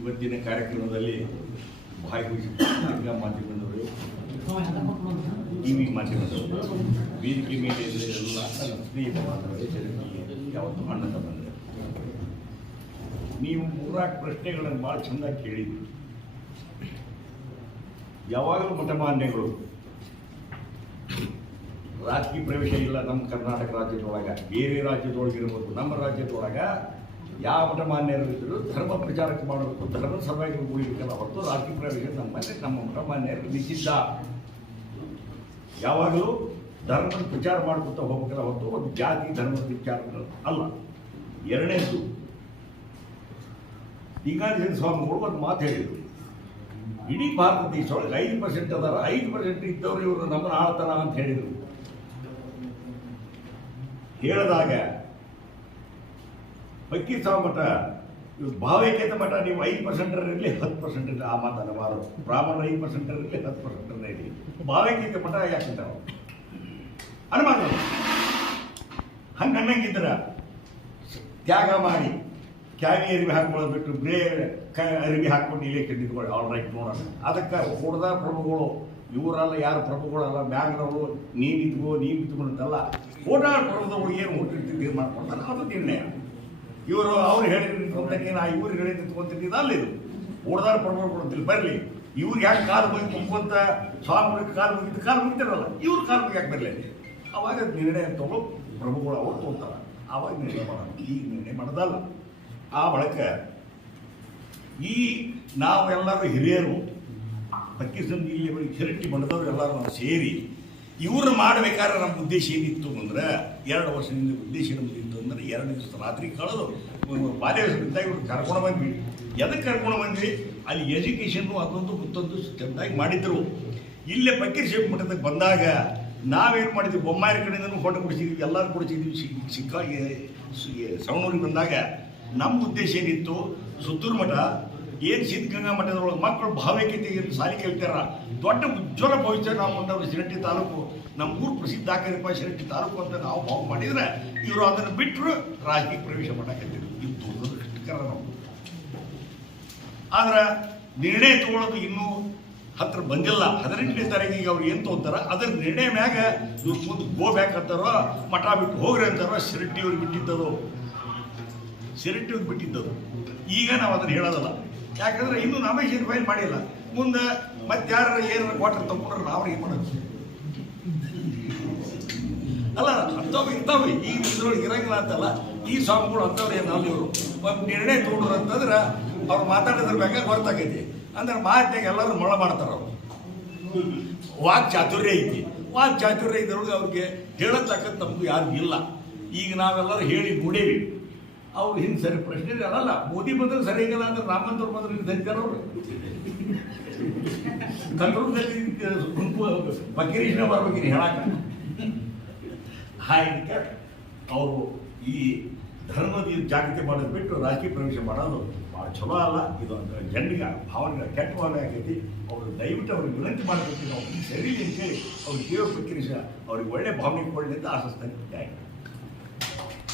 ಇವತ್ತಿನ ಕಾರ್ಯಕ್ರಮದಲ್ಲಿ ಭಾಗವಹಿಸಿದ ಮಾಧ್ಯಮದವರು, ಟಿವಿ ಮಾಧ್ಯಮದವರು, ವೇದಿಕೆ ಮೇಲೆ ಎಲ್ಲ ಸ್ನೇಹಿತ ಮಾತ್ರವೇ ಜನರಿಗೆ ಯಾವತ್ತು ಅಣ್ಣದ ಬಂದರೆ ನೀವು 3 ಪ್ರಶ್ನೆಗಳನ್ನು ಭಾಳ ಚೆಂದಾಗಿ ಕೇಳಿದ್ರಿ. ಯಾವಾಗಲೂ ಮಠಮಾನ್ಯಗಳು ರಾಜಕೀಯ ಪ್ರವೇಶ ಇಲ್ಲ ನಮ್ಮ ಕರ್ನಾಟಕ ರಾಜ್ಯದೊಳಗೆ, ಬೇರೆ ರಾಜ್ಯದೊಳಗಿರ್ಬೋದು, ನಮ್ಮ ರಾಜ್ಯದೊಳಗೆ ಯಾವ ಮಠಮಾನ್ಯರು ಇದ್ದರೂ ಧರ್ಮ ಪ್ರಚಾರಕ್ಕೆ ಮಾಡಬೇಕು, ಧರ್ಮ ಸಭೆಗೆ ಉಳಿಬೇಕಲ್ಲ ಹೊರತು ರಾಜಕೀಯ ಪ್ರವೇಶ ನಮ್ಮಲ್ಲಿ ನಮ್ಮ ಮಠಮಾನ್ಯರು ನಿಷಿದ್ಧ. ಯಾವಾಗಲೂ ಧರ್ಮದ ಪ್ರಚಾರ ಮಾಡ್ಕೊತ ಹೋಗ್ಬೇಕಲ್ಲ ಹೊರತು ಒಂದು ಜಾತಿ ಧರ್ಮದ ವಿಚಾರ ಅಲ್ಲ. ಎರಡನೇದು, ಲಿಂಗಾಯತ ಸ್ವಾಮಿಗಳು ಒಂದು ಮಾತು ಹೇಳಿದರು, ಇಡೀ ಭಾರತ ದೇಶದೊಳಗೆ 5% ಅದಾರ, 5% ಇದ್ದವರು ಇವರು ನಮ್ಮನ್ನು ಆಳ್ತಾರ ಅಂತ ಹೇಳಿದರು. ಹೇಳಿದಾಗ ಫಕೀರಸ್ವಾಮಿ ಮಠ, ಭಾವೈಕ್ಯತೆ ಮಠ, ನೀವು 5% ಇರಲಿ 10% ಇರಲಿ, ಆ ಮಾತನ್ನು ಮಾರು ಬ್ರಾಹ್ಮಣ 5% ಇರಲಿ 10% ಇರಲಿ, ಭಾವೈಕ್ಯತೆ ಮಠ ಯಾಕಂತ ಅನುಮಾನ ಹಂಗೆ ಅನ್ನಂಗಿದ್ರ ತ್ಯಾಗ ಮಾಡಿ ಕ್ಯಾವಿ ಅರಿವಿ ಹಾಕೊಳ್ಳೋದು ಬಿಟ್ಟು ಬೇರೆ ಅರಿವಿ ಹಾಕ್ಕೊಂಡು ಇಲೆಕ್ಷನ್ ನಿಂತ್ಕೊಳ್ಳಿ, ಆಲ್ ರೈಟ್ ನೋಡೋಣ. ಅದಕ್ಕೆ ಹೊಡೆದ ಪ್ರಭುಗಳು ಇವರಲ್ಲ, ಯಾರು ಪ್ರಭುಗಳಲ್ಲ, ಬ್ಯಾಂಗ್ನವರು ನೀನು ನಿಂತ್ಕೊಂಡಲ್ಲ, ಓಡಾಡ ಪ್ರಭುದವರು ಏನು ಹುಟ್ಟಿರ್ತಿದ್ದು ಇದು ಮಾಡ್ಕೊಳ್ತಾರೆ, ಅದು ನಿರ್ಣಯ. ಇವರು ಅವ್ರು ಹೇಳಿದ್ರು ನಿಂತ್ಕೊಂತೀನಿ, ನಾ ಇವ್ರು ಹೇಳಿ ನಿಂತ್ಕೊಂತೀನಿ, ಅಲ್ಲ ಇದು ಓಡದಾರ ಪ್ರಭುಗಳು ಬರಲಿ. ಇವ್ರು ಯಾಕೆ ಕಾಲು ಮುಗಿ ತುಂಬ್ಕೊಂತ ಸ್ವಾಮಿಗಳಿಗೆ ಕಾಲು ಮುಗಿತಾರಲ್ಲ, ಇವ್ರು ಕಾಲು ಮುಗಿ ಯಾಕೆ ಬರಲಿ? ಅವಾಗ ನಿರ್ಣಯ ತಗೊಳ್ಳೋ ಪ್ರಭುಗಳು ಅವ್ರು ತೊಗೊಳ್ತಾರೆ, ಆವಾಗ ನಿರ್ಣಯ ಮಾಡೋಣ. ಈಗ ನಿರ್ಣಯ ಮಾಡೋದಲ್ಲ. ಆ ಬಳಿಕ ಈ ನಾವೆಲ್ಲರೂ ಹಿರಿಯರು ಫಕೀರಸ್ವಾಮಿ ಇಲ್ಲಿ ಹಿರಟ್ಟಿ ಮಠದವರು ಎಲ್ಲರೂ ನಾವು ಸೇರಿ ಇವ್ರು ಮಾಡಬೇಕಾದ್ರೆ ನಮ್ಮ ಉದ್ದೇಶ ಏನಿತ್ತು ಅಂದ್ರೆ, 2 ವರ್ಷದಿಂದ ಉದ್ದೇಶ ನಮ್ಮದಿತ್ತು ಅಂದರೆ 2 ದಿವಸ ರಾತ್ರಿ ಕಳೆದು ಬಾಲ್ಯವಿದ್ದಾಗ ಇವ್ರು ಕರ್ಕೊಂಡು ಬಂದ್ವಿ. ಎದಕ್ಕೆ ಕರ್ಕೊಂಡು ಬಂದ್ವಿ? ಅಲ್ಲಿ ಎಜುಕೇಷನ್ನು ಅದೊಂದು ಮತ್ತೊಂದು ಚೆಂದಾಗಿ ಮಾಡಿದ್ರು. ಇಲ್ಲೇ ಫಕೀರಸ್ವಾಮಿ ಮಠಕ್ಕೆ ಬಂದಾಗ ನಾವೇನು ಮಾಡಿದ್ವಿ, ಬೊಮ್ಮಾರಿ ಕಡೆಯಿಂದನೂ ಫೋಟೋ ಕೊಡಿಸಿದ್ವಿ, ಎಲ್ಲರೂ ಕೊಡಿಸಿದ್ವಿ. ಸವಣೂರಿಗೆ ಬಂದಾಗ ನಮ್ಮ ಉದ್ದೇಶ ಏನಿತ್ತು, ಸುತ್ತೂರು ಮಠ ಏನು ಸಿದ್ಧಗಂಗಾ ಮಠದೊಳಗೆ ಮಕ್ಕಳು ಭಾವೈಕ್ಯತೆಗೆ ಸಾಲಿ ಕೇಳ್ತಾರ, ದೊಡ್ಡ ಉಜ್ವಲ ಭವಿಷ್ಯ ನಾವು ಕೊಂಡವರು ಶಿರಟ್ಟಿ ತಾಲೂಕು, ನಮ್ಮ ಊರು ಪ್ರಸಿದ್ಧ ಆಗಿರಪ್ಪ ಶಿರಟ್ಟಿ ತಾಲೂಕು ಅಂತ ನಾವು ಭಾವ ಮಾಡಿದರೆ ಇವರು ಅದನ್ನು ಬಿಟ್ಟರು ರಾಜಕೀಯ ಪ್ರವೇಶ ಮಾಡಕತ್ತಿದ್ರು. ಇದು ದುರದೃಷ್ಟಕರ. ನಾವು ಆದ್ರೆ ನಿರ್ಣಯ ತಗೊಳ್ಳೋದು ಇನ್ನೂ ಹತ್ರ ಬಂದಿಲ್ಲ. 18ನೇ ತಾರೀಕಿಗೆ ಅವ್ರು ಏನು ತೊಗೊತಾರ ಅದರ ನಿರ್ಣಯ ಮ್ಯಾಗ ಇವ್ರು ಮುಂದೆ ಗೋ ಬ್ಯಾಕ್ ಅಂತಾರೋ, ಮಠ ಬಿಟ್ಟು ಹೋಗ್ರಿ ಅಂತಾರೋ, ಶಿರಟ್ಟಿಯವ್ರಿಗೆ ಬಿಟ್ಟಿದ್ದದು, ಶಿರಟ್ಟಿಯವ್ರಿಗೆ ಬಿಟ್ಟಿದ್ದದು. ಈಗ ನಾವು ಅದನ್ನು ಹೇಳೋದಲ್ಲ, ಯಾಕಂದ್ರೆ ಇನ್ನೂ ನಾಮಿನೇಷನ್ ಫೈಲ್ ಮಾಡಿಲ್ಲ. ಮುಂದೆ ಮತ್ತೆ ಯಾರು ಏನಾರ ಕ್ವಾರ್ಟರ್ ತಗೊಂಡ್ರೆ ನಾವು ಏನು ಮಾಡೋದು ಅಲ್ಲ. ಅಂಥವು ಇರ್ತಾವೆ, ಈಗ ಇದ್ರೊಳಗೆ ಇರಂಗಿಲ್ಲ ಅಂತಲ್ಲ. ಈ ಸ್ವಾಮಿಗಳು ಅಂಥವ್ರು ಏನು ಅಲ್ಲಿ ಇವರು ಒಂದು ನಿರ್ಣಯ ತಗೊಂಡ್ರು ಅಂತಂದ್ರೆ ಅವ್ರು ಮಾತಾಡೋದ್ರ ಬೇಕಾಗ ಗೊತ್ತಾಗೈತಿ. ಅಂದ್ರೆ ಮಾತಿನಾಗ ಎಲ್ಲರೂ ಮೊಳ ಮಾಡ್ತಾರೆ. ಅವರು ವಾಕ್ ಚಾತುರ್ಯ ಐತಿ, ವಾಕ್ ಚಾತುರ್ಯ ಇದ್ರೊಳಗೆ ಅವ್ರಿಗೆ ಹೇಳತಕ್ಕಂಥ ನಮಗೂ ಯಾರು ಇಲ್ಲ. ಈಗ ನಾವೆಲ್ಲರೂ ಹೇಳಿ ನೋಡೇವಿ. ಅವ್ರು ಹಿಂದೆ ಸರಿ ಪ್ರಶ್ನೆ ಅಲ್ಲ, ಮೋದಿ ಬಂದ್ರೆ ಸರಿ ಆಗಿಲ್ಲ ಅಂದ್ರೆ ರಾಮಂತವ್ರು ಬಂದ್ರೆ ಧರಿತಾರ ಅವರು ಕಲ್ಪದಲ್ಲಿ ಫಕೀರೇಶ್ನ ಬರ್ಬೇಕಿರಿ ಹೇಳಕ್ಕ. ಇದಕ್ಕೆ ಅವರು ಈ ಧರ್ಮದ ಜಾಗೃತಿ ಮಾಡೋದು ಬಿಟ್ಟು ರಾಜಕೀಯ ಪ್ರವೇಶ ಮಾಡೋದು ಭಾಳ ಚಲೋ ಅಲ್ಲ. ಇದು ಜನರಿಗೆ ಭಾವನೆ ಕೆಟ್ಟ ಭಾವನೆ ಆಗೈತಿ. ಅವರು ದಯವಿಟ್ಟು ಅವ್ರಿಗೆ ವಿನಂತಿ ಮಾಡಬೇಕು, ನಾವು ಸರಿ ಅಂತೇಳಿ ಅವ್ರಿಗೆ ಜೀವ ಫಕೀರೇಶ ಅವ್ರಿಗೆ ಒಳ್ಳೆ ಭಾವನೆ ಕೊಡಲಿ ಅಂತ ಆಶಿಸ್ತಾನೆ.